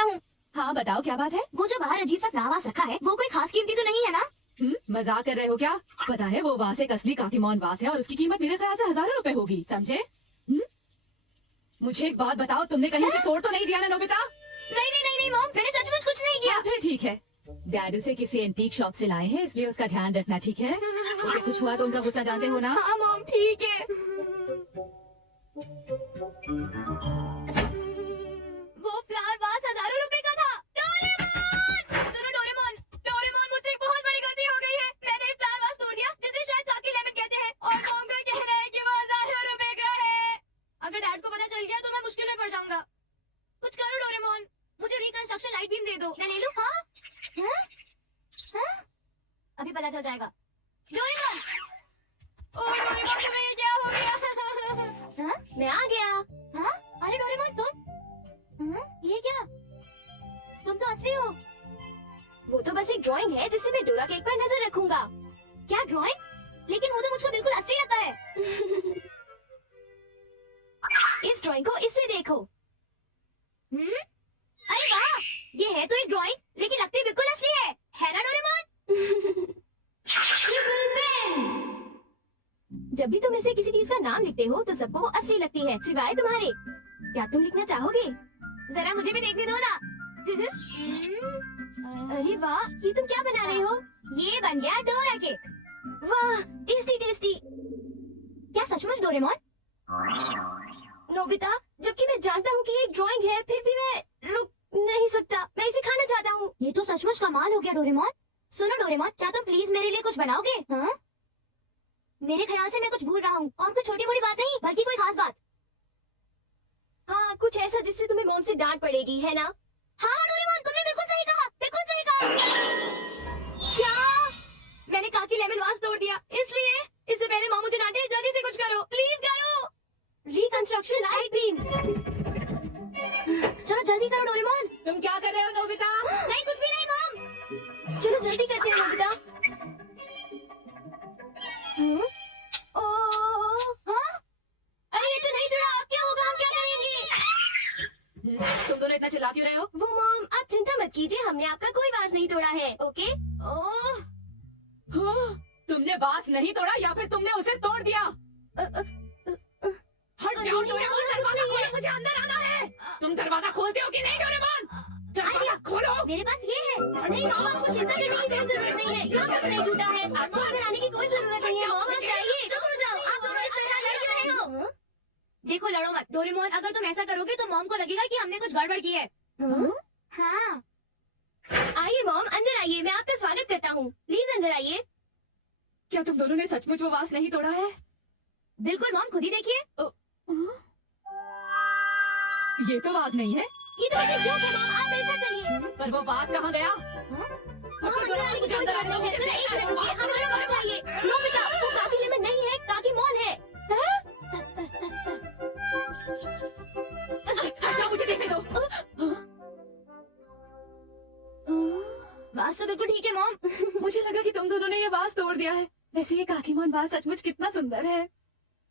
सकता हूँ। हाँ बताओ क्या बात है। वो जो बाहर अजीब सा फ्लावास रखा है वो कोई खास कीमती तो नहीं है ना? मजाक कर रहे हो क्या? पता है वो वास एक असली काकीमोन वास है और उसकी कीमत मेरे ख्याल से हजारों रुपए होगी, समझे? मुझे एक बात बताओ, तुमने कहीं से तोड़ तो नहीं दिया ना नोबिता? नहीं नहीं नहीं नहीं मॉम, मैंने सचमुच कुछ नहीं किया। फिर ठीक है। डैड उसे किसी एंटीक शॉप से लाए हैं, इसलिए उसका ध्यान रखना, ठीक है? उसे कुछ हुआ तो उनका गुस्सा जानते हो ना? हाँ मॉम ठीक है। वो फ्लावर वास हजारों रुपए का था। डोरेमोन! सुनो डोरेमोन, डोरेमोन मुझसे एक बहुत बड़ी गलती हो गई है। मैंने एक फ्लावर वास तोड़ दिया जिसे शायद काकी लेमन कहते हैं और मॉम का कहना है कि वो हजारों रुपए का है। अगर डैड को पता चल गया तो मैं मुश्किल में पड़ जाऊंगा। कुछ करो डोरेमोन, मुझे रिकंस्ट्रक्शन लाइट बीम दे दो। मैं ले लूं? हाँ? हाँ? हाँ? अभी पता चल जाएगा। डोरेमोन! ओ डोरेमोन, तुम्हें ये क्या हो गया? हाँ? मैं आ गया। हाँ? अरे डोरेमोन तुम? हाँ? ये क्या? तुम तो असली हो। वो तो बस एक ड्राइंग है जिसे मैं डोरा केक पर नजर रखूंगा। क्या ड्राइंग? लेकिन वो तो मुझको बिल्कुल असली लगता है। इस ड्राइंग को इससे देखो। अरे वाह, ये है तो एक ड्राइंग, लेकिन लगती बिल्कुल असली है ना डोरेमोन? Scribble pen. जब भी तुम इसे किसी चीज का नाम लिखते हो तो सबको वो असली लगती है, सिवाय तुम्हारे। क्या तुम लिखना चाहोगे? जरा मुझे भी देखने दो ना। अरे वाह, ये तुम क्या बना रहे हो? ये बन गया डोरा केक। वाह, टेस्टी टेस्टी। क्या सचमुच डोरेमोन? नोबिता, जबकि मैं जानता हूँ कि ये एक ड्राइंग है, फिर भी मैं रुक नहीं सकता। मैं इसे खाना चाहता हूँ। ये तो सचमुच कमाल हो गया डोरेमोन। सुनो डोरेमोन, क्या तुम प्लीज मेरे लिए कुछ बनाओगे? हाँ? मेरे ख्याल से मैं कुछ भूल रहा हूँ और कुछ छोटी बड़ी बात नहीं, बल्कि कोई खास बात। हाँ, कुछ ऐसा जिससे तुम्हें मॉम से डांट पड़ेगी, है ना? हाँ डोरेमोन, तुमने बिल्कुल सही कहा, बिल्कुल सही कहा। क्या? मैंने काकी लेमन वास तोड़ दिया, इसलिए इससे पहले मॉम मुझे डांटे, जल्दी से कुछ करो, प्लीज करो। Reconstruction light beam. चलो जल्दी करो डोरेमोन। तुम क्या कर रहे हो नोबिता? नहीं कुछ भी नहीं मॉम। चलो जल्दी करते हैं नोबिता। हाँ? अरे ये तो नहीं जुड़ा, अब क्या होगा, हम क्या करेंगे? तुम दोनों इतना चिल्ला क्यों रहे हो? वो मॉम, आप चिंता मत कीजिए, हमने आपका कोई वास नहीं तोड़ा है, ओके? तुमने वास नहीं तोड़ा या फिर तुमने उसे तोड़ दिया? हट जाओ डोरेमोन, दरवाजा खोलो, मुझे अंदर आना है। तुम दरवाजा खोलते हो कि नहीं डोरेमोन? दरवाजा खोलो। मेरे पास ये है। नहीं मॉम, आपको चिंता करने की कोई जरूरत नहीं है, यहाँ कुछ नहीं टूटा है। आपको अंदर आने की कोई जरूरत नहीं है मॉम, आप जाइए। चुप हो जाओ, आप दोनों इस तरह लड़ क्यों रहे हो? देखो लड़ो मत डोरेमोन, अगर तुम ऐसा करोगे तो मॉम को लगेगा कि हमने कुछ गड़बड़ की है। हाँ। आइए मॉम, अंदर आइए, मैं आपका स्वागत करता हूँ, प्लीज अंदर आइए। क्या तुम दोनों ने सचमुच वो वास नहीं तोड़ा है? बिल्कुल मॉम, खुद ही देखिए। ये तो वास नहीं है। ये तो ऐसे जोक है मॉम, आप मेरे साथ चलिए। पर वो वास कहाँ गया? मॉम अंदर आने की कोई जरूरत नहीं है, जरा एक मिनट रुकिए, हमें और चाहिए। नोबिता, वो काकी लेमन नहीं है, काकी मॉन है। अच्छा मुझे देखने दो। वास तो बिल्कुल ठीक है मॉम। मुझे लगा कि तुम दोनों ने ये वास तोड़ दिया है। वैसे ये काकीमोन वास सचमुच कितना सुंदर है।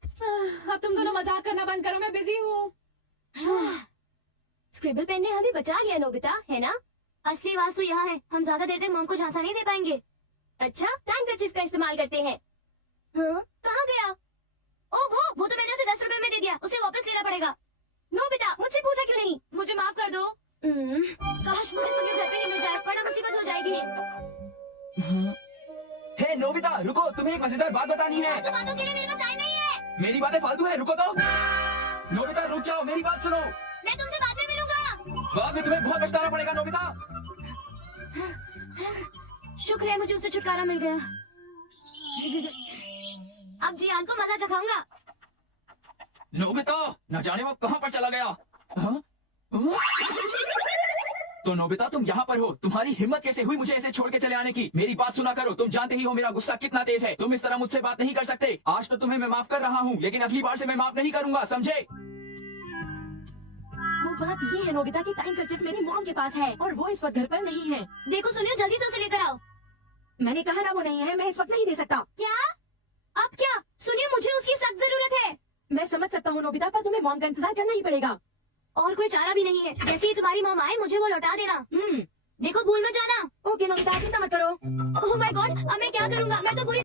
अब तुम दोनों मजाक करना बंद करो, मैं बिजी हूँ। स्क्रिबल पेन ने हमें बचा लिया नोबिता, है ना? असली वास तो यहाँ है, हम ज्यादा देर तक मॉम को झांसा नहीं दे पाएंगे। अच्छा, टाइम कर्चिफ का इस्तेमाल करते हैं। हाँ? कहाँ गया? ओह वो तो मैंने उसे 10 रुपए में दे दिया, उसे वापस लेना पड़ेगा। नोबिता, मुझसे पूछा क्यों नहीं? मुझे माफ कर दो। काश मुझे सुनियो घर पे ही मिल जाए, वरना मुसीबत हो जाएगी। हे नोबिता, रुको, तुम्हें एक मजेदार बात बतानी है। फालतू बातों के लिए मेरे पास टाइम नहीं है। मेरी बातें फालतू है, रुको तो। नोबिता रुक जाओ, मेरी बात सुनो। मैं तुमसे बाद में मिलूंगा। बाद में तुम्हें बहुत पछताना पड़ेगा नोबिता। शुक्र है मुझे उससे छुटकारा मिल गया। अब जियान को मजा चखाऊंगा। नोबिता, न जाने वो कहाँ पर चला गया। हाँ? तो नोबिता तुम यहाँ पर हो, तुम्हारी हिम्मत कैसे हुई मुझे ऐसे छोड़ के चले आने की? मेरी बात सुना करो, तुम जानते ही हो मेरा गुस्सा कितना तेज है। तुम इस तरह मुझसे बात नहीं कर सकते। आज तो तुम्हें मैं माफ कर रहा हूँ, लेकिन अगली बार से मैं माफ नहीं करूंगा, समझे? वो बात ये है नोबिता की टाइम कर्चिफ मेरी मॉम के पास है और वो इस वक्त घर पर नहीं है। देखो सुनियो, जल्दी से उसे लेकर आओ। मैंने कहा ना वो नहीं है, मैं इस वक्त नहीं दे सकता। क्या? अब क्या? सुनियो, मुझे उसकी सख्त जरूरत है। मैं समझ सकता हूँ नोबिता, पर तुम्हें मॉम का इंतजार करना ही पड़ेगा। और कोई चारा भी नहीं है। जैसे ही तुम्हारी मॉम आए मुझे वो लौटा देना। हम्म, देखो भूल मत जाना। ओके नोबिता चिंता मत करो। ओह माय गॉड, अब मैं क्या करूँगा? मैं तो पूरी